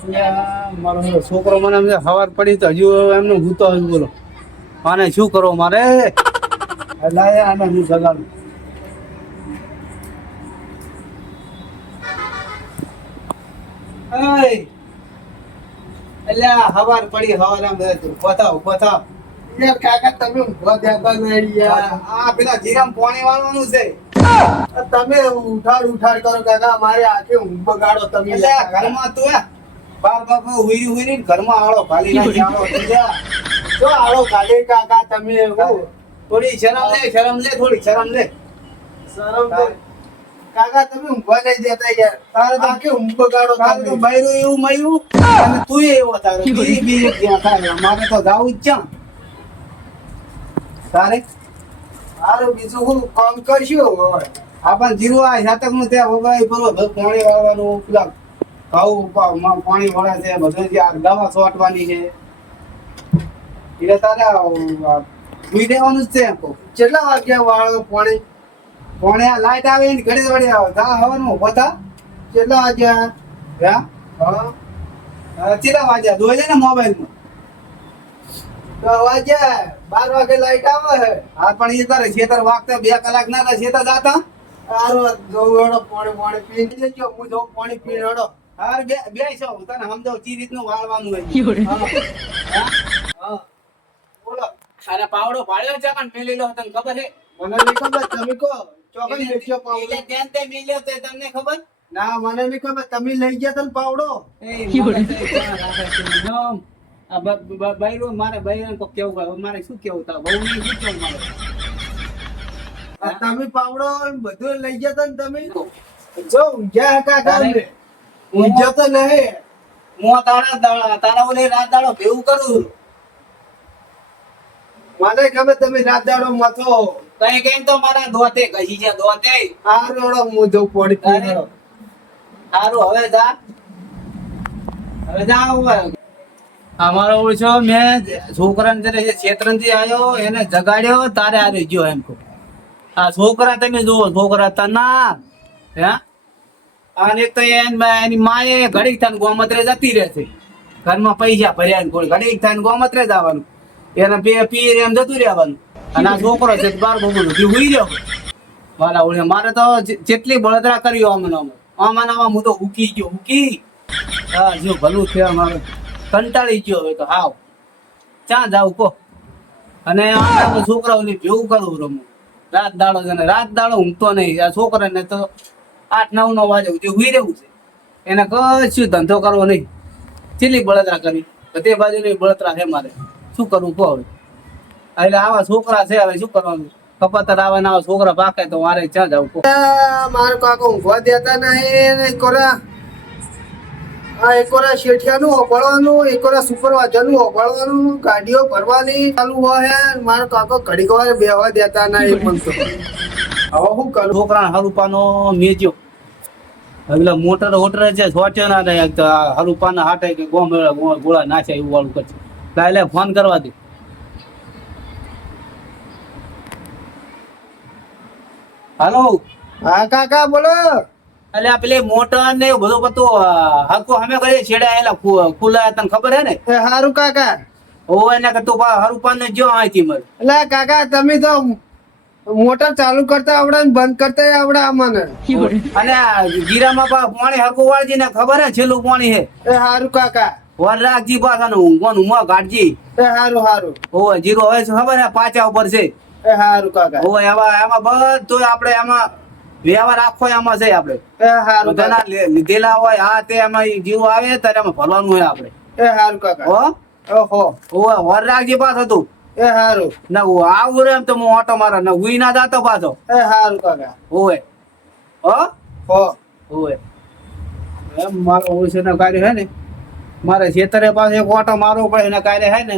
મારો છોકરો મને એમ સવાર પડી તો હજુ એમને ભૂતો હોય બોલો આને શું કરો મારે લાયા આને હું જગાડું એટલે સવાર પડી સવાર એમ બતાવ બતાવ યાર કાકા તમે ઊંઘવા દેતા નહીં યાર. આ પેલા જીરામ પાણી વાળવાનું છે તમે ઉઠાડ કરો કાકા મારે આખે ઊંઘ બગાડો તમે એટલે ઘરમાં તું બાર બાપા હુઈ હુઈ ઘરમાં આળો ખાલી નાખી આળો જો આળો કાઢે કાકા તમે થોડી શરમ લે થોડી શરમ લે શરમ તો કાકા તમે ઊંઘવા નહીં દેતા યાર તારે તો આખે ઊંઘ બગાડો તારે તો તમે. બૈરું એવું મયું અને તું એવો તારે બી ત્યાં થાય મારે તો જાવું જ છે તારે સારું બીજું હું કામ કરશું હવે. આપણ જીરું આ જાતક નું ત્યાં વગાઈ બરોબર પાણી વાળવાનું પેલા ઘઉં પાણી વળે છે બધું જે આ દવા છોટવાની છે એટલે તારે ભૂઈ દેવાનું જ છે એમ કહું. કેટલા વાગ્યા વાળો પાણી પાણી આ લાઈટ આવે ને ઘડી વળી આવે તા હવાનું બધા કેટલા વાગ્યા હા કેટલા વાગ્યા જોઈ લે ને મોબાઈલમાં 10 વાગ્યા 12 વાગે લાઈટ આવે હે. હા પણ એ તારે ખેતર વાગતા 2 કલાક ના હતા ખેતર જાતા સારું જોઉં હેડો પાણી પીને લેજો હું જાઉં પાણી પીને હેડો. હાર બે છો તને સમજાવ ચી રીતનું વાળવાનું હોય હા બોલો અરે પાવડો પાડ્યો છે પણ મેલી લો તને ખબર છે મને નહીં ખબર તમે કહો ચોકન લેજો પાવડો. એટલે ત્યાં તે મેલ્યો તે તમને ખબર ના મને નહીં ખબર તમે લઈ ગયા તા ને પાવડો. મારે બૈરું કોક કેવું હોય મારે શું કેવું તા બહુ નહીં શું કેવું મારે તમે પાવડો ને બધું લઈ ગયા તા ને તમે જો ઊંઘ્યા કાકા અમે. ઊંઘ્યા તો નહીં હું તારા ઓલે રાત દાડો ભેવું કરું મને ખબર તમે રાત દાડો મથો. કઈ કઈ તો મારા દોતે ઘસી છે દોતે સારું હેડો હું જાઉં પાણી પીને હેડો. સારું હવે જા અમારો ઓળછો મેં છોકરાને જયારે ક્ષેત્રથી આવ્યો એને જગાડ્યો તારે આવી ગયો એમ કહું આ છોકરા તમે જુઓ છોકરા તના હે અને એક તો એની માએ ઘડીક થાય ગોમત્રે જતી રહેશે ઘરમાં પૈસા ભર્યા ને ઘડીક થાય ગોમત્રે જવાનું એને પીર એમ જતું રહેવાનું અને આ છોકરો છે બાર બબુ હુઈ રહ્યો વાલા ઓળે મારે તો જેટલી બળતરા કર્યો આમાં હું તો હુકી ગયો હા જો ભલું છે અમારે કંટાળી ગયો હવે તો હાવ ક્યાં જાવ કો અને છોકરાઓને ભેવું કરવું રમું રાત દાડો ઊંઘતો નહીં આ છોકરાને તો 8-9 વાગે સુધી હુઈ રહેવું છે એને કશું ધંધો કરવો નહીં કેટલી બળતરા કરી તે બાજુ ની બળતરા છે મારે શું કરવું કહો હવે એટલે આવા છોકરા છે હવે શું કરવાનું કપાતર આવે ને આવા છોકરા પાકે તો મારે ક્યાં જાવ કહો મારો કાકો ઊંઘવા દેતા નહીં ને એકોરા શેઠિયાનું ઓભાળવાનું એકોરા સુપરવાઇઝરનું ઓભાળવાનું ગાડીઓ ભરવાની ચાલુ હોય મારો કાકો ઘડીક વાર બેહવા દેતા નહીં પણ તો હવે શું કરું. છોકરા હરુપાનો મેચ્યો પેલા મોટર હોટર છે સોચ્યો ના રહે હરુપાના હાટે કે ગોળા નાખે એવું વાળું કરશે એટલે ફોન કરવા દે હાલો હા કાકા બોલો. એટલે આ પેલી મોટર ને એવું બધું બધું હરકો અમે કરીએ છેડા એલા ખુલ્લા તને ખબર હે ને એ હારું કાકા. ઓ એને કે તું હરુપાન ને જો અહીંથી મળે એટલે કાકા તમે તો મોટર ચાલુ કરતા આવડે ને બંધ કરતા આવડે અમને. અને ગીરામાં પાણી હરકો વાળજી ને ખબર હે છેલ્લું પાણી હે એ હારું કાકા. વર રાખજી પાછાનું ઊંઘવાનું મોં કાઢજી એ હારું. ઓય જીરો હવે ખબર હે પાછા ઉપર છે એ હારું કાકા. ઓય એમાં બધું આપણે એમાં વ્યવહાર આખો એમાં છે આપણે એ હારું બધાના લીધેલા હોય હા તે એમાં જીવો આવે ત્યારે એમાં ભરવાનું હોય આપણે એ હારું કાકા. હો ઓહો ઓય વર રાખજી પાછો તું એ હારું. ના આવું રે એમ તો હું ઓટો મારા ના ઉઈ ના જાતો પાછો એ હારું કાકા. ઓય હો હો ઓય એમ મારો ઓછે ના કાર્ય હે ને મારે ખેતરે પાસે એક ઓટો મારવો પડે એના કાર્ય હે ને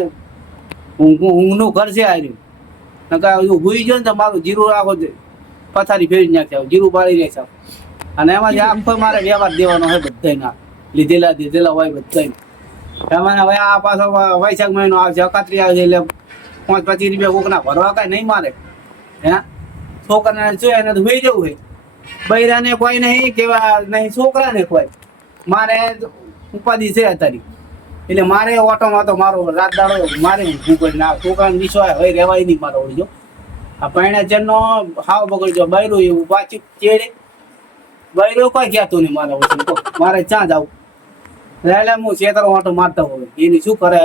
ઊંઘનું ઘર છે આર્યું નકા હુઈ ગયો ને તો મારું જીરું આખો પથારી ફેરી નાખ્યા જીરું બાળી નાખ્યા અને એમાં જે આખો મારે વ્યવહાર દેવાનો હોય બધાના લીધેલા હોય બધા એમાં હવે આ પાછો વૈશાખ મહિનો આવશે અકાત્રી આવશે એટલે 5-25 રૂપિયા કોકના ભરવા કઈ નહીં મારે હે છોકરાને શું એને તો હુઈ જવું હોય બૈરાને કોઈ નહીં કેવા નહીં છોકરાને કોઈ મારે ઉપાધિ છે અત્યારે. એટલે મારે ઓટોમાં તો મારો રાત દાડો મારે ઊભું કરીને આ છોકરાને વિશ્વાસ હવે રહેવાય નહીં મારો ઓળજો. આ પૈણા ચેનનો હાવ બગડજો બૈરું એવું પાછી ચેડે બૈરું કોઈ કહેતું નહીં મારા ઓળજો. મારે ક્યાં જાવ એટલે હું છેતરો ઓટો મારતો હોય એની શું કરે